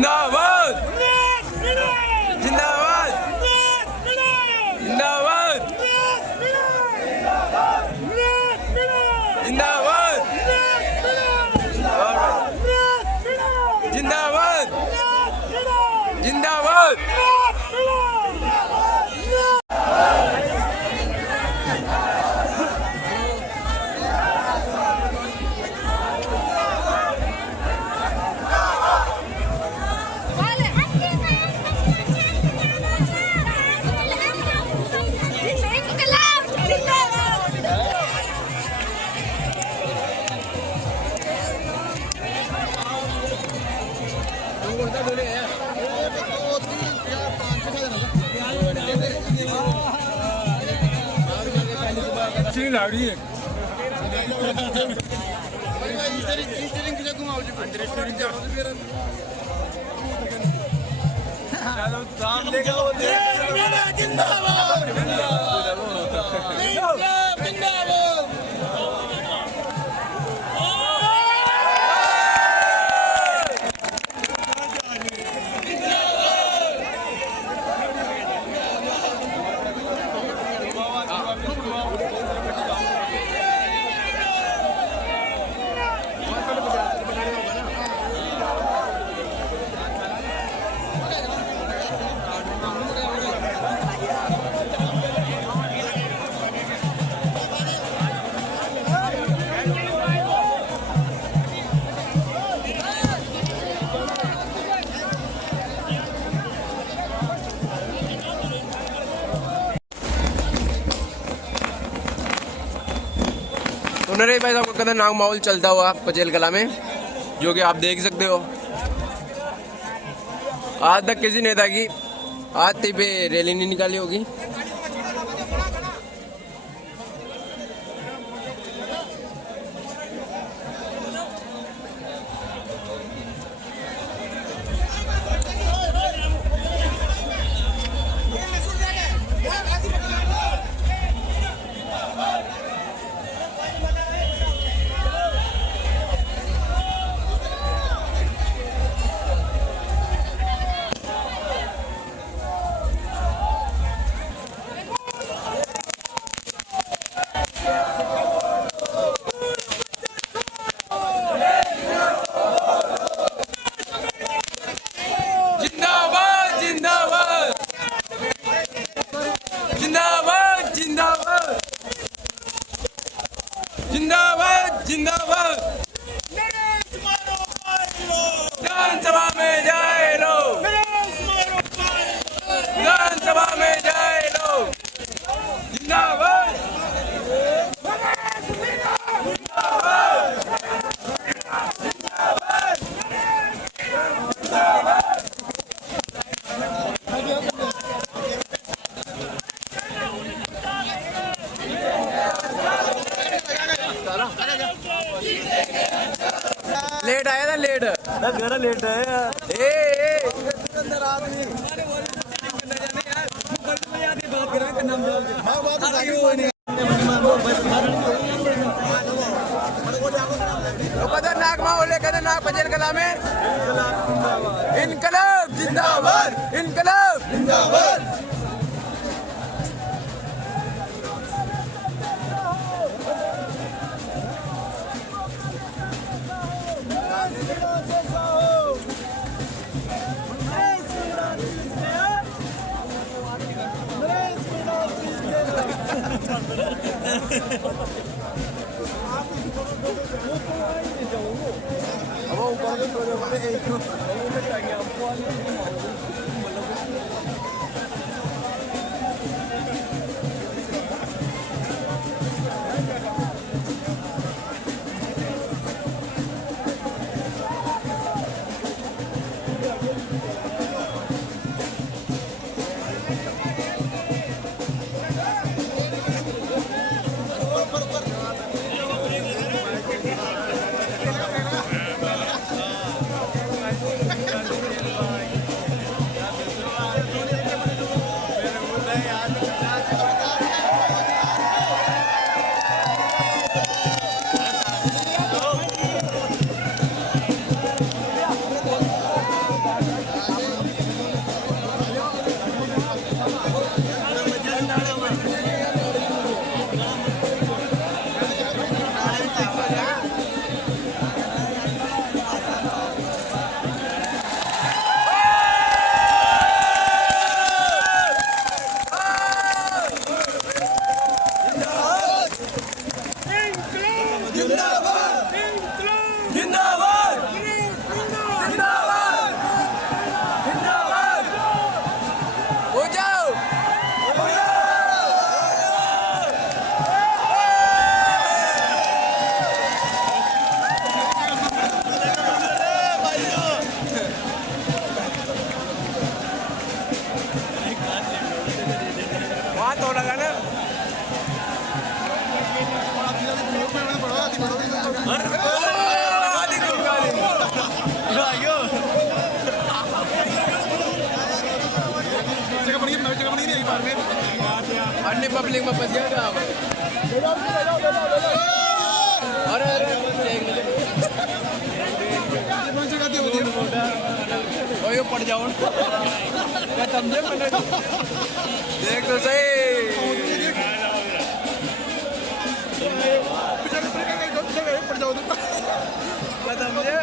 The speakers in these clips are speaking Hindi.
जिंदाबाद जिंदाबाद जिंदाबाद जिंदाबाद जिंदाबाद जिंदाबाद लाड़ी है तो नरे भाई साहब का खतरनाक माहौल चलता हुआ पचेल कला में, जो कि आप देख सकते हो। आज तक किसी नेता की आज तक पे रैली नहीं निकाली होगी। जिंदाबाद जिंदाबाद विधानसभा में जाए लो, विधानसभा में जाए लो। जिंदाबाद लेट आया था, लेट घर लेट है खतरनाक माहौल है, खतरनाक पचेल कला में। इनकलाब जिंदाबाद, इनकलाब जिंदाबाद। अन्य पब्लिक में बच गया अरे अरे पड़ जाओ समझे देख तो सही पड़ जाओ समझे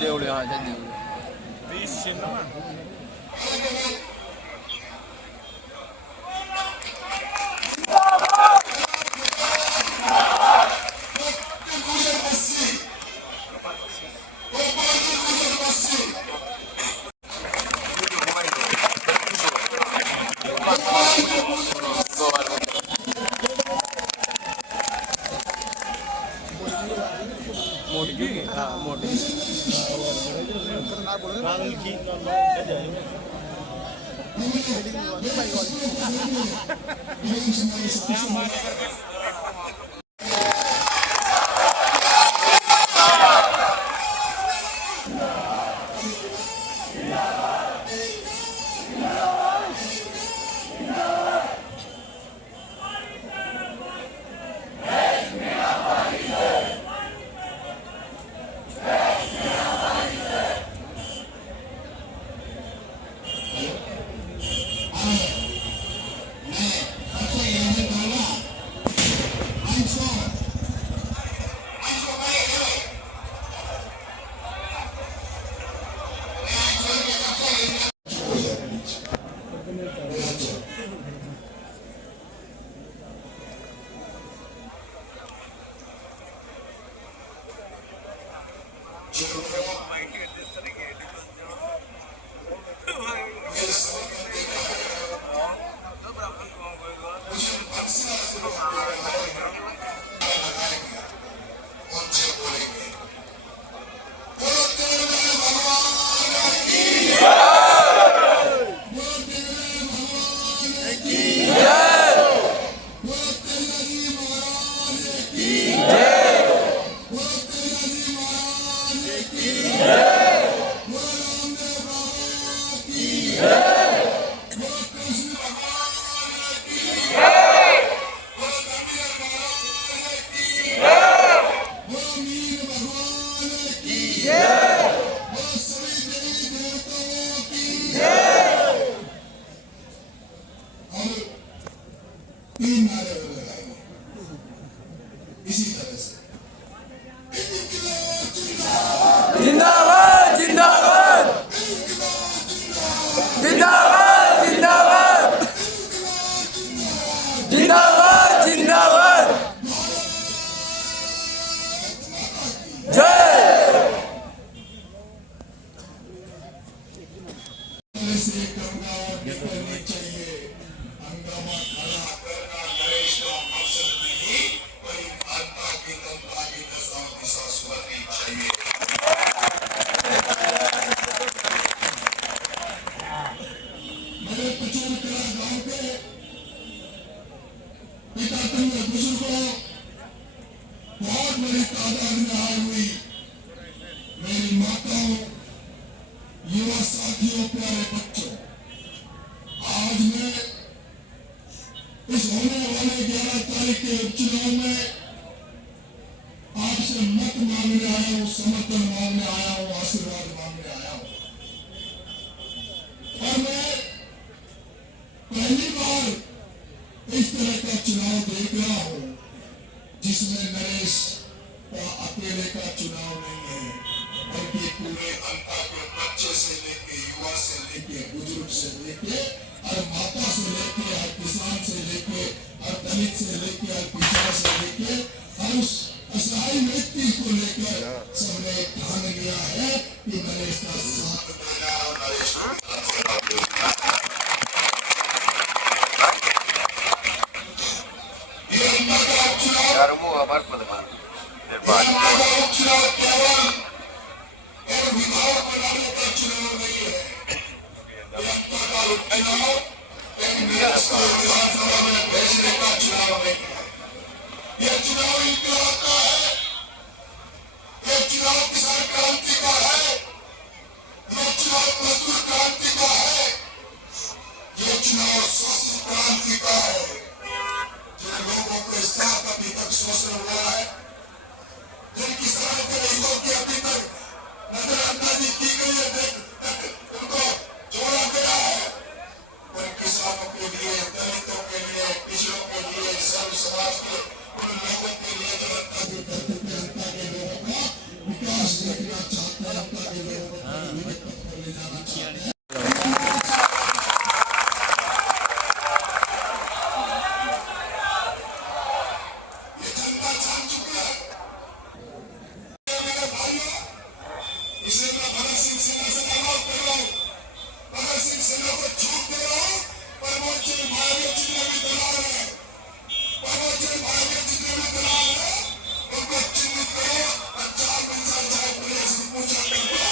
देवड़े हाँ देवड़े 20 चिन्ह मोटी हाँ मोटी जिंदाबाद जिंदाबाद जिंदाबाद जिंदाबाद जिंदाबाद जिंदाबाद जय बहुत बड़ी तादाद में आई हुई मेरी माताओं प्यारे बच्चों, आज मैं इस होने वाले 11 तारीख के उपचुनाव में आपसे मत मांगने आया हूं, समर्थन मांगने आया हूं, आशीर्वाद मांगने आया हूं। और मैं पहली बार इस तरह का चुनाव देख रहा हूं जिसमें नरेश अकेले का चुनाव नहीं है, बल्कि पूरे अंता के बच्चे से लेके, युवा से लेके, बुजुर्ग से लेके, हर माता से लेके, हर किसान से लेके, हर दलित से लेके, हर पिछड़ा से लेके, हर उस असहाय व्यक्ति को लेकर सबने ठान लिया है कि नरेश का साथ देना और नरेश को ये अंता का उपचुनाव केवल और विधायक बनाने का चुनाव नहीं है। जनता का उपचुनाव एक विधानसभा में भेजने का चुनाव नहीं है। यह चुनाव इंकलाब का है, यह चुनाव किसान क्रांति का है, यह चुनाव मजदूर क्रांति का है, यह चुनाव शोषित क्रांति का है। जिन लोगों के साथ अभी तक शोषण हुआ है, जिन किसानों के हितों की अभी तक नजरअंदाजी की गई है, उनको जोड़ा गया है, उन किसानों के लिए, दलितों के लिए, पिछड़ों के लिए, सर्व समाज के उन लोगों के लिए जो अंता के लोगों का विकास देखना चाहते हैं, अंता के लोगों को विवेक पथ पर ले जाना चाहते हैं। ये जनता जान चुकी है। मेरे भाइयों, इसे मैं भगत सिंह सेना से अनुरोध कर रहा हूँ, भगत सिंह सेना को छूट दे रहा हूँ। प्रमोद जी मालवीय जितने भी दलाल हैं, प्रमोद जी मालवीय जितने भी दलाल हैं, उनको चिन्हित करो और 4 दिन चाहे पुलिस की पूजा करो।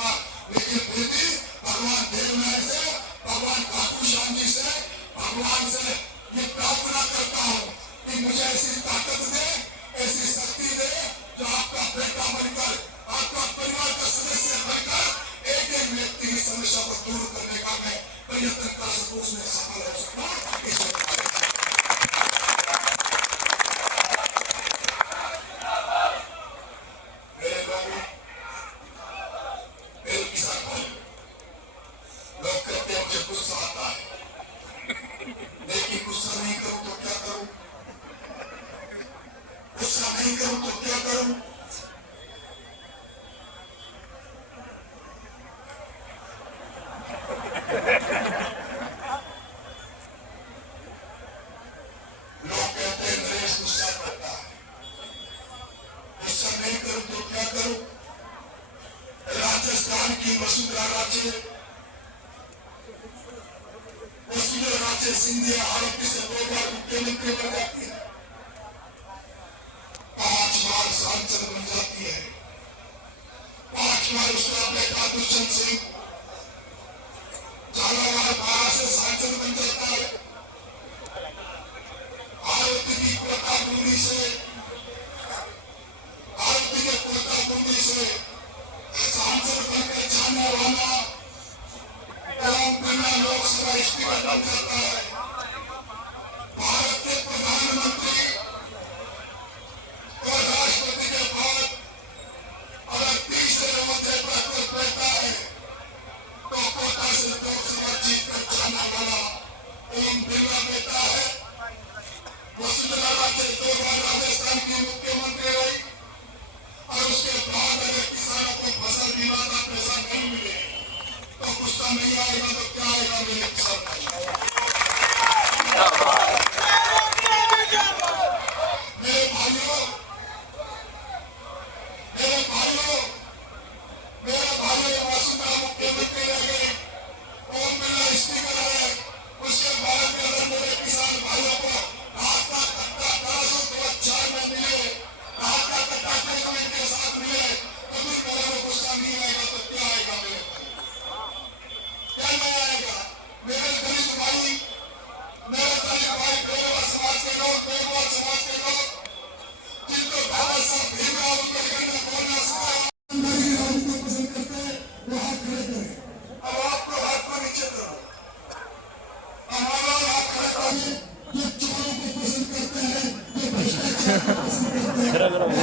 होगा, लेकिन फिर भी भगवान देवनारायण से, भगवान खाटू श्याम जी से, भगवान से ये प्रार्थना करता हूँ कि मुझे ऐसी ताकत दे, ऐसी शक्ति दे, जो आपका बेटा बनकर, आपका परिवार का सदस्य बनकर एक एक व्यक्ति की समस्या को दूर करने का मैं प्रयत्न कर सकूं, उसमें सफल हो सकूं। मेरे लोगों, मेरे किसान भाई, लोग कहते हैं मुझे गुस्सा आता है, लेकिन गुस्सा नहीं करूं तो क्या करूं? गुस्सा नहीं करूं तो क्या करूं? लोग कहते हैं नरेश गुस्सा करता है, गुस्सा नहीं करूं तो क्या करूं? राजस्थान की वसुंधरा राजे, वसुंधरा राजे सिंधिया आरोपी से 2 बार मुख्यमंत्री बन जाती है, 5 बार सांसद बन जाती है, 5 बार उसका बेटा दुष्यंत सिंह झालावाड़ 12 से सांसद बन जाता है, आरोपी की कोटा बूंदी से, आरोपी के कोटा बूंदी से सांसद बनकर जाने वाला ओम बिरला लोकसभा स्पीकर बन जाता है, भारत के प्रधानमंत्री और राष्ट्रपति के बाद अगर तीसरे मुद्दे पर कोई बैठता है तो कोटा से लोकसभा जीत कर जाने वाला ओम बिरला बेटा है। वसुंधरा राजे 2 बार राजस्थान की मुख्यमंत्री रही और उसके बाद अगर किसानों को फसल बीमा का पैसा नहीं मिले तो गुस्सा नहीं आएगा तो क्या आएगा मेरे किसान भाई? मेरे भाइयों, मेरे भाइयों, मेरे भाइयों, वसुंधरा मुख्यमंत्री रह गए, ओम बिरला स्पीकर है, उसके बाद अगर मेरे किसान भाइयों को रात का कट्टा 2004 में मिले, रात का कट्टा गवर्नमेंट के साथ मिले, तो भी करोड़ों गुस्सा नहीं आएगा तो क्या आएगा मेरे भाई? क्या नहीं आएगा? मेरे दलित भाई, मेरे दलित भाई, बेरवा समाज के लोग, बेरवा समाज के लोग जिनको बाबा साहब भीमराव अम्बेडकर ने बोलना सिखाया, उनको पसंद करते हैं, वो हाथ खड़े करें। अब आपको हाथ को नीचे करो, हमारा हाथ खड़े करिए, जो चोरों को पसंद करते हैं, जो भ्रष्टाचार को पसंद करते हैं।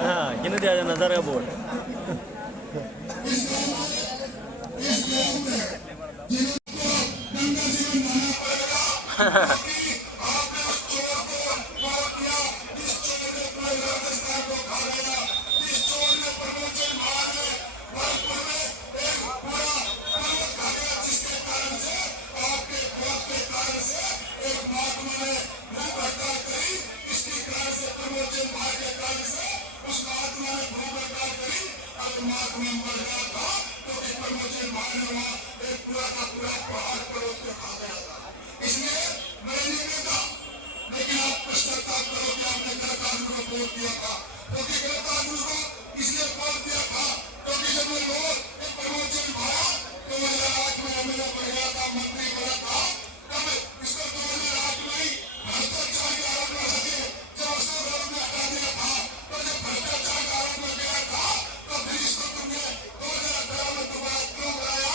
हाँ किन दिया जाए नजर का बोर्ड इसलिए मैं नहीं कहता, लेकिन आप पश्चाताप करो कि आपने गलत आदमी को वोट दिया था, क्योंकि गलत आदमी को इसलिए वोट दिया था क्योंकि जब मैं वोट एक प्रमोशन पाया तो 2008 में एमएलए बन गया था, मंत्री बना था, तब इसको 2008 में ही भ्रष्टाचार के आरोप में लगे, जब उसको गलत में हटा दिया था, तो जब भ्रष्टाचार के आरोप में गया था तो फिर इसको तुमने 2018 में दोबारा क्यों बनाया?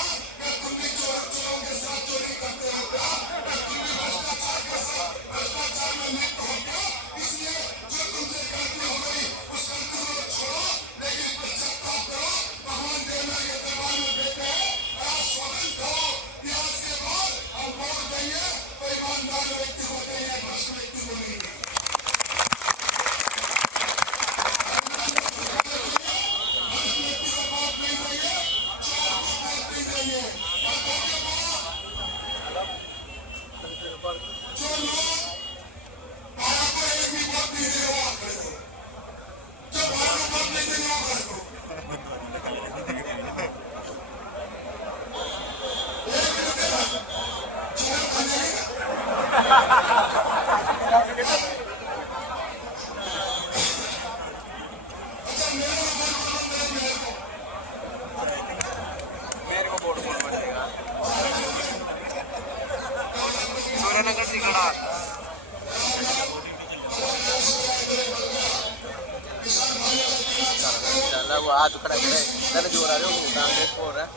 मेरे को वोट कौन पड़ेगा? सूर्यनगर से खड़ा। चला वो हाथ खड़ा करे तने जोर आ रहे हो कांग्रेस को रहा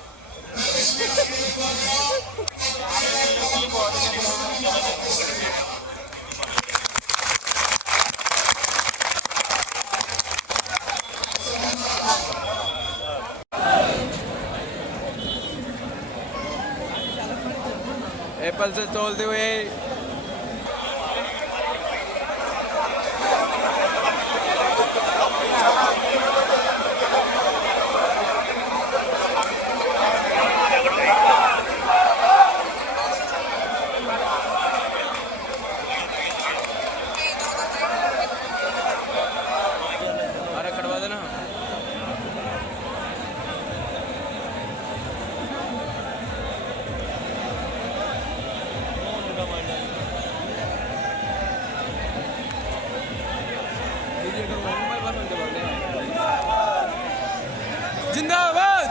एप्पल से तोलते हुए अरे कटवा देना। जिंदाबाद।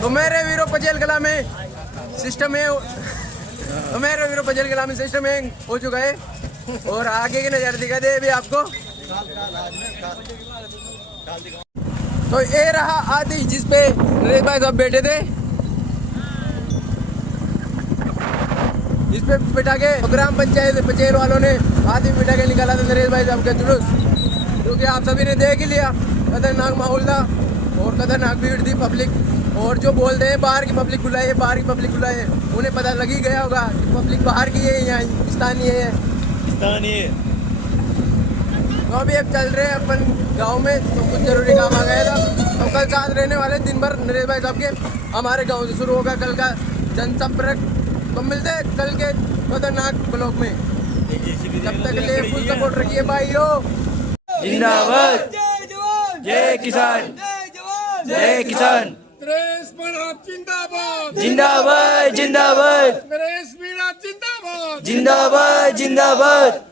तो मेरे वीरों पचेल कला में सिस्टम है, तो मेरे वीरों पचेल कला में सिस्टम है हो चुका है और आगे की नज़र दिखा दे अभी आपको। तो ये रहा आदि जिस पे नरेश भाई साहब बैठे थे, इस पे बिठा के ग्राम पंचायत पचेल वालों ने आदि बिठा के निकाला था नरेश भाई साहब का जुलूस, जो कि आप सभी ने देख ही लिया। खतरनाक माहौल था और खतरनाक भीड़ थी पब्लिक, और जो बोलते हैं बाहर की पब्लिक बुलाए, बाहर की पब्लिक बुलाए, उन्हें पता लग ही गया होगा कि पब्लिक बाहर की है या स्थानीय है। तो अभी अब चल रहे हैं अपन गांव में, तो कुछ जरूरी काम आ गया था। तो कल साथ रहने वाले दिन भर नरेश भाई साहब के हमारे गांव से शुरू होगा कल का जनसंपर्क। तो मिलते हैं कल के खतरनाक ब्लॉक में, तब तक के लिए फुल सपोर्ट रखिए भाइयों। जिंदाबाद, जय किसान, जय किसान, नरेश प्रताप जिंदाबाद, जिंदाबाद जिंदाबाद, नरेश मीणा जिंदाबाद, जिंदाबाद जिंदाबाद।